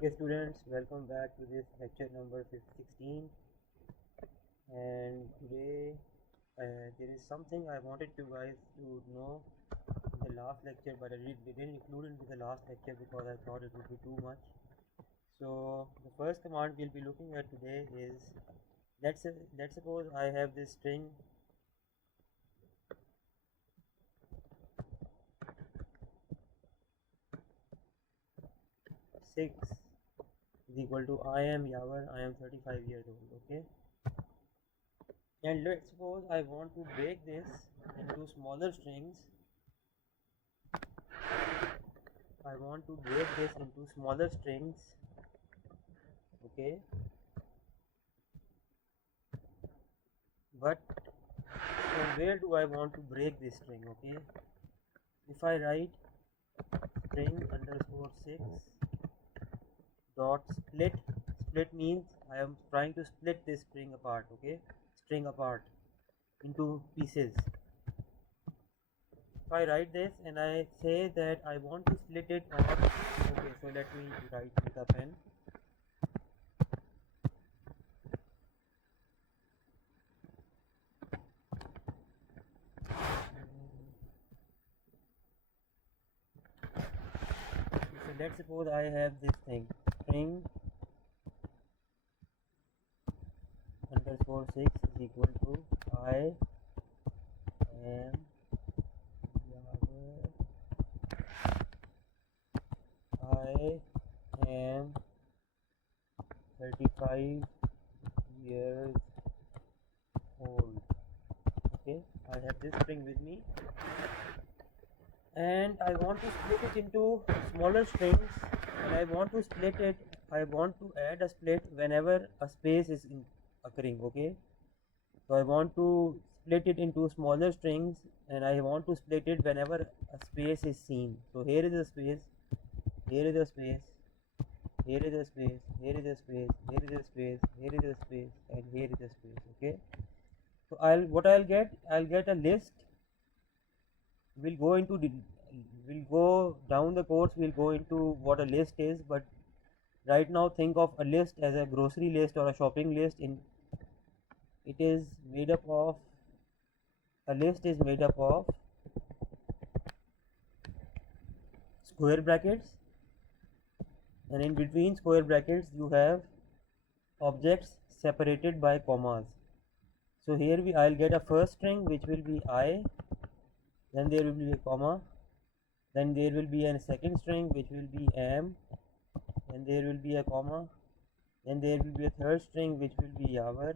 Okay students, welcome back to this lecture number 16, and today there is something I wanted you guys to know in the last lecture, but I didn't include it in the last lecture because I thought it would be too much. So the first command we'll be looking at today is, let's suppose I have this string 6 is equal to I am Yavar, I am 35 years old. Okay, and let's suppose I want to break this into smaller strings. I want to break this into smaller strings. Okay, but from where do I want to break this string? Okay, if I write string underscore 6 dot split means I am trying to split this string apart. Okay, string apart into pieces. If I write this and I say that I want to split it on, okay, so let me write with a pen. So let's suppose I have this thing, string underscore 6 is equal to I am I am 35 years old. Okay, I have this string with me and I want to split it into smaller strings, and I want to add a split whenever a space is occurring. Okay, so I want to split it into smaller strings and I want to split it whenever a space is seen. So here is a space, here is a space, here is a space, here is a space, here is a space, here is a space, and here is a space. Okay, so I'll get a list. We'll go down the course, we'll go into what a list is, but right now think of a list as a grocery list or a shopping list. It is made up of a list is made up of square brackets, and in between square brackets you have objects separated by commas. So here I'll get a first string which will be I, then there will be a comma, then there will be a second string which will be am, then there will be a comma, then there will be a third string which will be Yavar,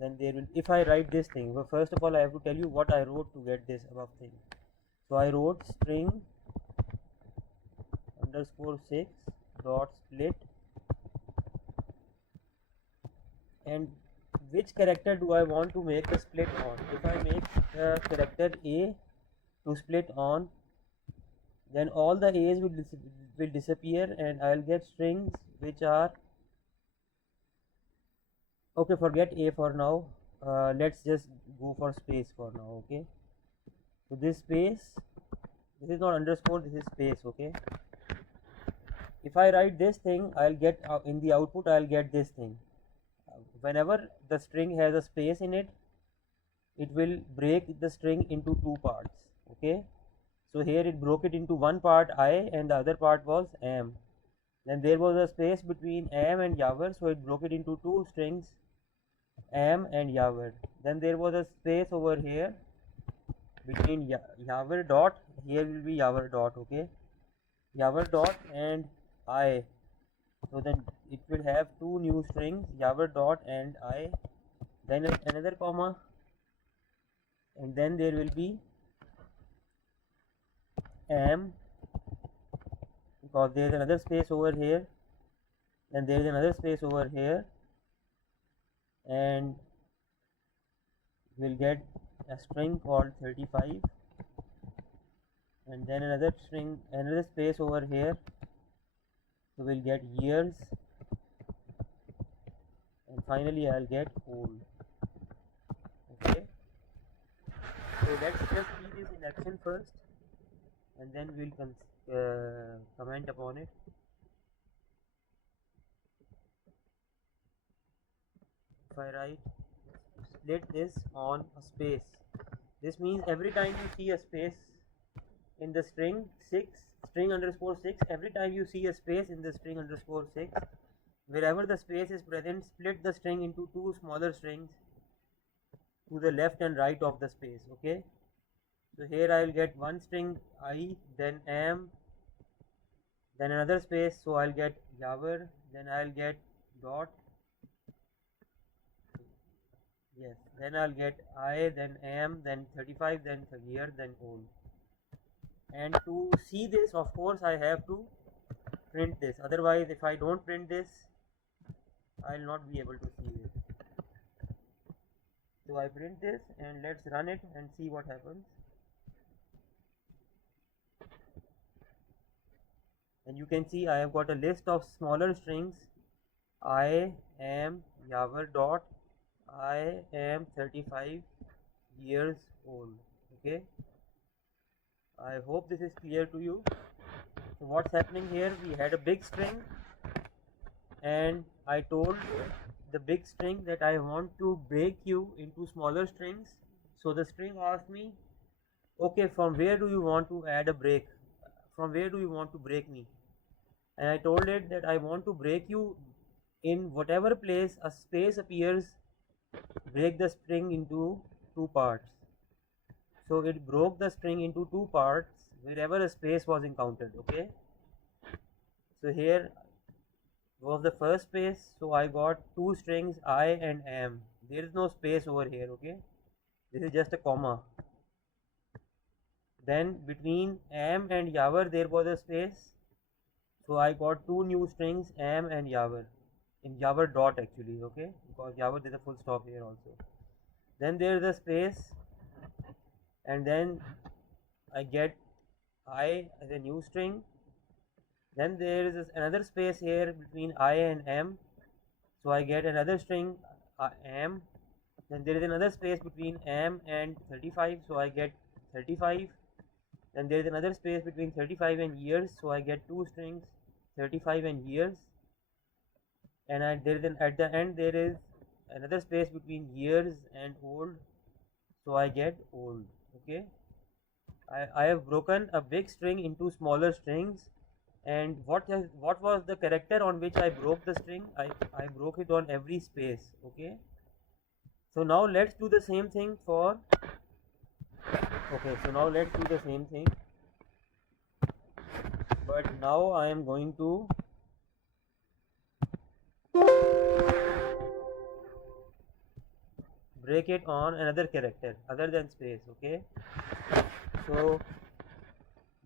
then there will, if I write this thing, well, first of all I have to tell you what I wrote to get this above thing. So I wrote string underscore 6 dot split, and which character do I want to make the split on? If I make the character A to split on, then all the A's will disappear and I'll get strings which are, okay, forget A for now, let's just go for space for now. Okay, so this space, this is not underscore, this is space. Okay, if I write this thing, I'll get in the output I'll get this thing. Whenever the string has a space in it, it will break the string into two parts. Okay, so here it broke it into one part I and the other part was am. Then there was a space between am and Yavar, so it broke it into two strings, am and Yavar. Then there was a space over here between Yavar dot, here will be Yavar dot. Okay, Yavar dot and I. So then it will have two new strings, Yavar dot and I, then another comma, and then there will be am, because there is another space over here, then there is another space over here, and we'll get a string called 35, and then another string, another space over here, so we'll get years, and finally I'll get old. Okay, so let's just see this in action first. and then we'll comment upon it. If I write split this on a space, this means every time you see a space in the string 6, string underscore 6, every time you see a space in the string underscore 6, wherever the space is present, split the string into two smaller strings to the left and right of the space. Okay, so here I will get one string I, then am, then another space, so I'll get Yavar, then I'll get dot, yes, then I'll get I, then am, then 35, then year, then old. And to see this, of course, I have to print this. Otherwise, if I don't print this, I'll not be able to see this. So I print this and let's run it and see what happens. And you can see I have got a list of smaller strings. I am Yavar dot, I am 35 years old. Okay, I hope this is clear to you. So what's happening here, we had a big string and I told the big string that I want to break you into smaller strings. So the string asked me, okay, from where do you want to add a break, from where do you want to break me? And I told it that I want to break you in whatever place a space appears, break the string into two parts. So it broke the string into two parts wherever a space was encountered. Okay, so here was the first space, so I got two strings I and am. There is no space over here. Okay, this is just a comma. Then between am and Yavar there was a space, so I got two new strings am and Yavar, in Yavar dot actually. Okay, because Yavar there is a full stop here also. Then there is a space, and then I get I as a new string. Then there is another space here between I and m, so I get another string am. Then there is another space between am and 35, so I get 35. Then there is another space between 35 and years, so I get two strings 35 and years. And at the end there is another space between years and old, so I get old. Okay, I have broken a big string into smaller strings. And what was the character on which I broke the string? I broke it on every space. Okay, so now let's do the same thing for, okay, so now let's do the same thing, but now I am going to break it on another character other than space. Okay, so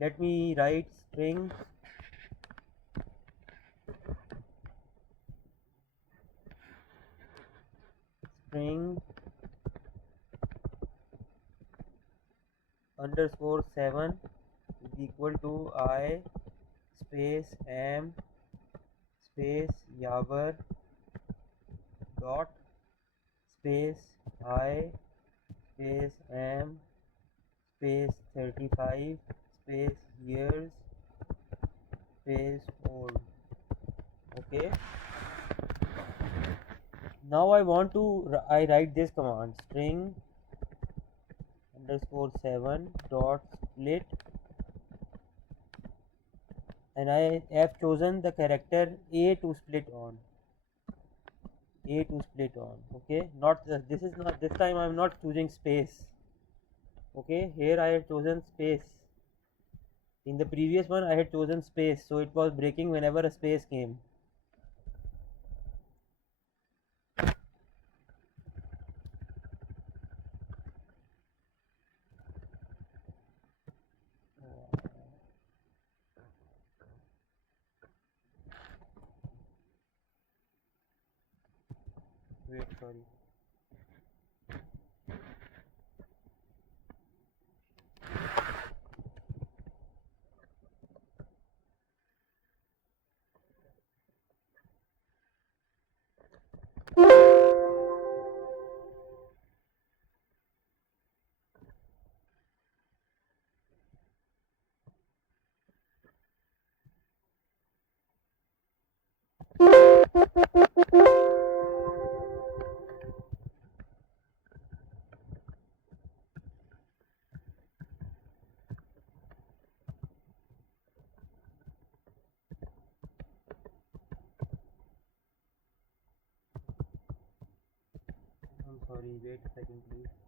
let me write string underscore 7 is equal to I space am space Yavar dot space I space am space 35 space years space old. Okay, now I want to write this command, string underscore 7 dot split, and I have chosen the character A to split on. Okay, not this is not, this time I am not choosing space. Okay, here I had chosen space. In the previous one I had chosen space, so it was breaking whenever a space came. Wait, sorry. I'm sorry, wait a second please.